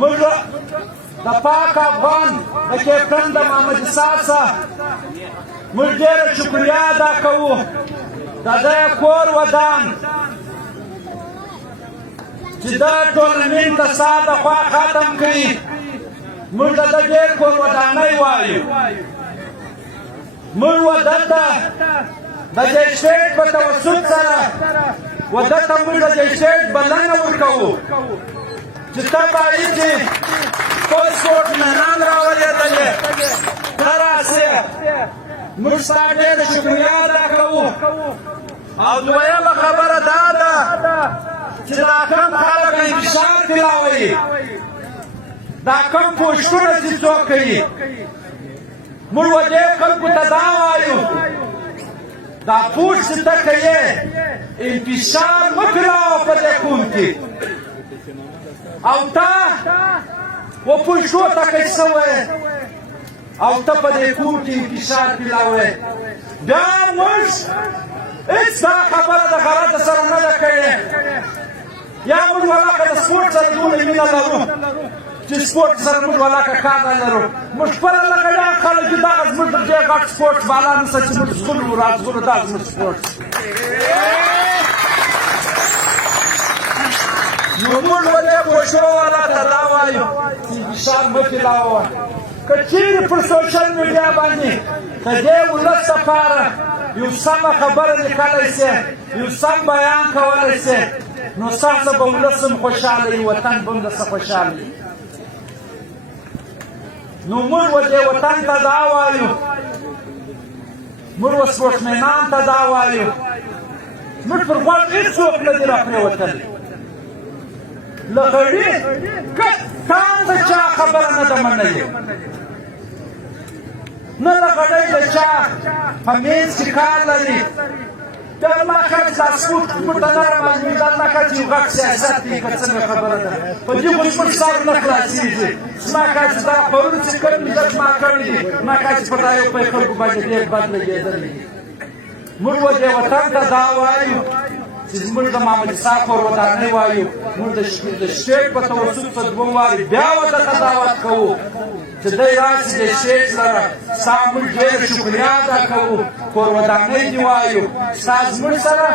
موږ د پاک افغان د کیپټن د محمد اسحاق صاحب موږ ډېره شکریه ادا کوو د ده کور ودان چې دا ټولنیز تصاد د خوا ختم کړي موږ د ده ډېر کور ودانۍ وایو موږ وده ته د جیشیټ په توسط سره وده ته موږ د جیشیټ بلنه ورکوو چې ته باید چې خپل سپورټمنان راولېږلې ته راسې موږ ستا ډېره شکریه ادا کوو او دویمه خبره دا ده چې دا کم خلک انتشار تلاوي دا کم پوسټونه چې څوک کوي موږ دې خلکو ته دا وایو دا پوسټ چې ته کوې انتشار مه کړه په دې کوم کې او تا وپوښتو ته کې شوی او ته په دې کوم کې انتشار پیلاوې بیا موږ هېڅ دا خبره د غلط سره نه ده کړې یا موږ ولاکه د سپورټ سره دومره مینه لرو چې سپورټ سره موږ ولاکه کار نه لرو موږ خپله لکه ډېر خلک چې دغه زموږ د ډېر غټ سپورټ بالا نشته چې موږ زغلو رازغلو دا زموږ سپورټ نو موږ ولې پوښتنه والا ته دا وایو چې انتشار مه پیلاوه که چیرې پر سوشل میډیا باندې که دې ولس لپاره یو سمه خبره لیکلی سې یو سم بیان کولی سې نو ستاسو به ولس هم خوشحاله وي وطن به هم درڅه خوشحاله وي نو موږ و دې وطن ته دا وایو موږ و سپورټمنان ته دا وایو موږ پر غوږ هېڅوک نه دي راپرېوتلی له غړي کټان د چا خبره نه ده منلې نه له غړۍ د چا په منځ کې کار لري دا ما کړ دا سپورټ موږ ته نرم ازمي دا ما کړ چې یو غټ سیاست دی که څنګه خبره ده په دې خو زموږ سر نه خلاصېږي زما کار چې دا پرون چې کړي دي زما کړي دي ما کار چې په دا یو په خلکو باندې ډېر بد لګېدلی موږ و دې وطن ته دا وایو چې زموږ د محمد اسحاق کور ودانۍ وایو موږ د شیټ په توسط په دوه وارې بیا ورته ته دعوت کوو چې دی راشي د شیټ سره ستا موږ ډېر شکریه ادا کوو کور ودانۍ دې وایو ستا زموږ سره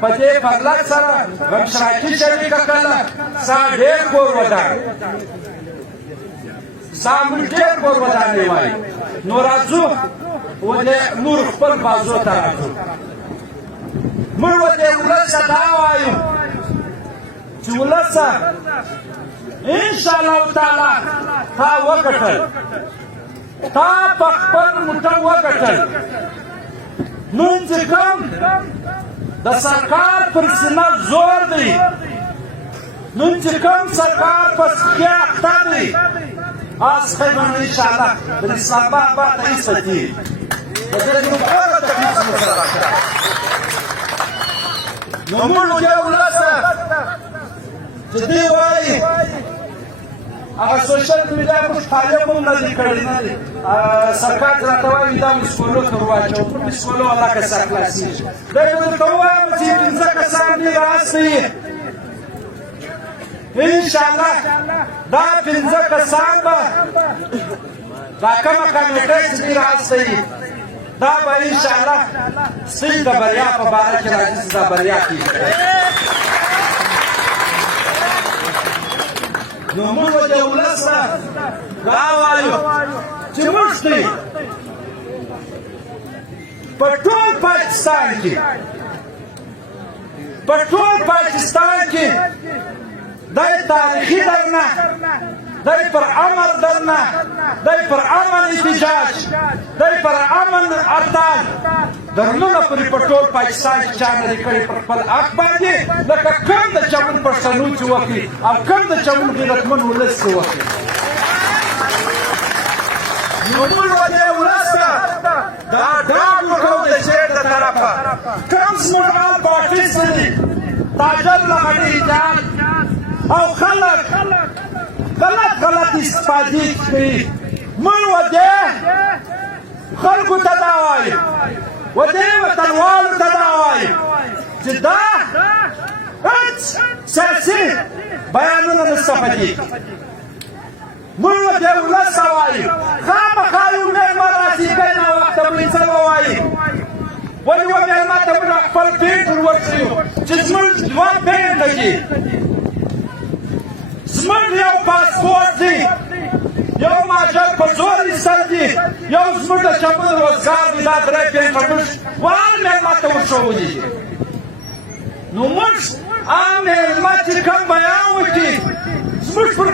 په دې پرلت سره غمشراکي شریکه کړله ستا ډېر کور ودان ستا موږ ډېر کور ودانۍ وایو نو راځو و دې نور خپل بازو ته راځو موږ و دې ولس ته دا وایو چې ولسه انشاءالله تعالی تا وګټل تا په خپل موټر وګټل نن چې کوم د سرکار پر سینه زور دی نن چې کوم سرکار په سکې اخته دی اس خیمه انشاءالله د اسلام آباد به ته ایستي د دې نو هغه تکلیف سره نو موږ دې ولسه چې دی وایي هغه سوشل میډیا موږ فعالیت هم نه دي کړی سرکار راته وایي دا موږ سکولو ته ورواچوو موږ سکولو علاقه سره خلاصېږي دا یې درته ووایم چې پنځه کسان دي راستئ انشاءالله دا پنځه کسان به دا کومه کمیټه چې دي راستئ دا به انشاءالله ستاسو د بریا په باره کې راځي چې دا بریا کېږي نو موږ د ولس نه دا وایو چې موږ دې په ټول پاکستان کې دی تاریخي درنه دی پر امر درنه دی پر امن احتجاج دی پر امن هړتال درنونه پرې په ټول پاکستان کې چا نه دي کړي پر خپل حق باندې لکه کوم د چمن پښتنو چې وکړي او کوم د چمن غیرتمن ولس چې وکړي نو موږ و دې ولس ته دا ډاډ ورکوو د شعر د طرفه کوم زموږ عام پارټیست دي تاجر لغړي ایجاد او خلک غلط استفادې کوي موږ و دې خلکو ته دا وایو و دې وطنوالو ته دا وایو چې دا هېڅ سیاسي بیانونه نه استفادېږي موږ ورته ولس ته وایو خامخا یو مېلمه راسي که ناوخته به څه به وایي ولې یوه مېلمه ته موږ خپل پېټ ور ورښیو چې زموږ دوه پېټه دي زموږ یو پاسپورټ دی یو ماجر په زور ایستل دي یو زموږ د چمن روزګار دی دا درې پېټه موږ وهغه مېلمه ته ورښولي دي نو موږ هغه مېلمه چې کوم بیان وکړي زموږ پر